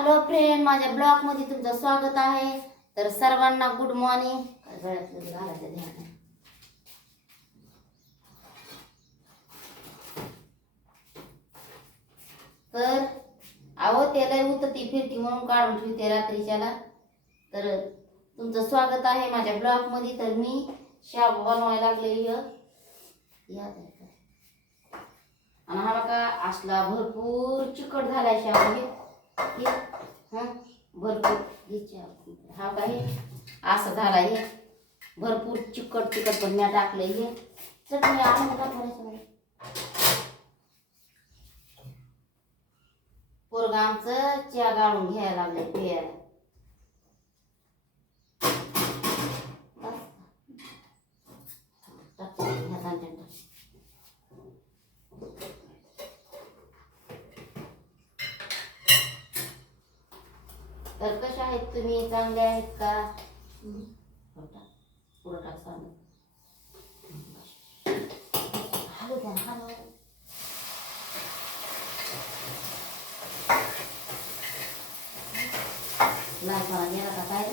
Hello friend माझ्या ब्लॉगमध्ये तुमचं स्वागत आहे. तर सर्वांना गुड मॉर्निंग घालायचं ध्यान तर अहो त्याला होतं ती फिरती म्हणून काढून ठेवते रात्रीच्याला. तर तुमचं स्वागत आहे माझ्या ब्लॉगमध्ये. तर मी शाबू बनवायला लागले या आणि हा का असला भरपूर चिकट झालाय शाबू. हे. भरपूर घ्यायचे हा काय असं झाला हे. भरपूर चिकट चिकट पण मी टाकलंय हे. चटणी आणून टाकून पोरग आमचं चहा गाळून घ्यायला लागले प्यायला बस. टाक, ह्या तांब्यात टाक. तर कशा आहेत तुम्ही चांगले आहेत का हं. हो टाक. पुढं टाक सांग हलू द्या ना, हलू गेला का काय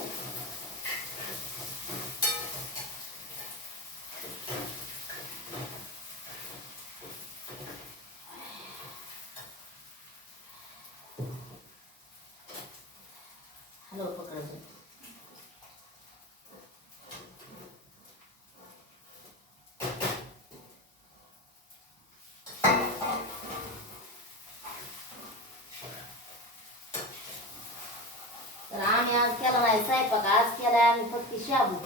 तर आम्ही आज केला नाही स्वयंपाक आज केलाय आम्ही फक्त शाबू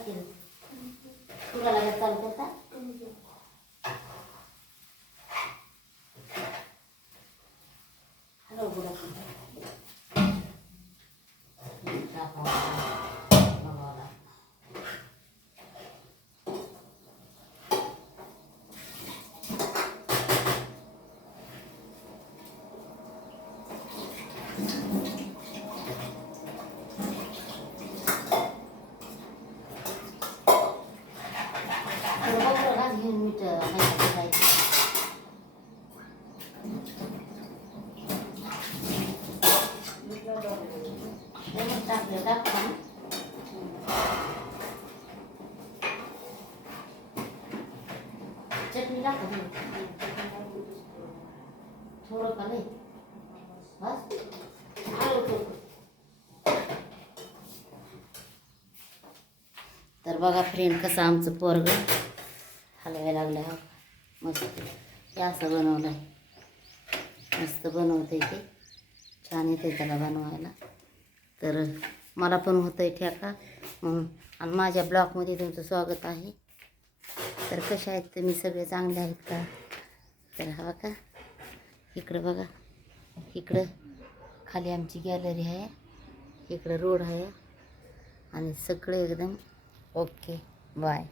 kecil. Enggak ada besar besar. Halo budak. Thank you. करता मीठ टाकायचं. टाकलं टाकलं चटणी टाका थोडं का नाही तर बघा फ्रेंड कसं आमचं पोरग हलवायला लागलं हा. मस्त. हे असं बनवलं आहे मस्त बनवतं ते. छान येते त्याला बनवायला. तर मला पण होतं आहे ठेका. म्हणून आणि माझ्या ब्लॉगमध्ये तुमचं स्वागत आहे. तर कशा आहेत तुम्ही? सगळे चांगले आहेत का? तर हवा का? इकडं बघा. इकडं खाली आमची गॅलरी आहे. इकडं रोड आहे. आणि सगळं एकदम ओके. बाय.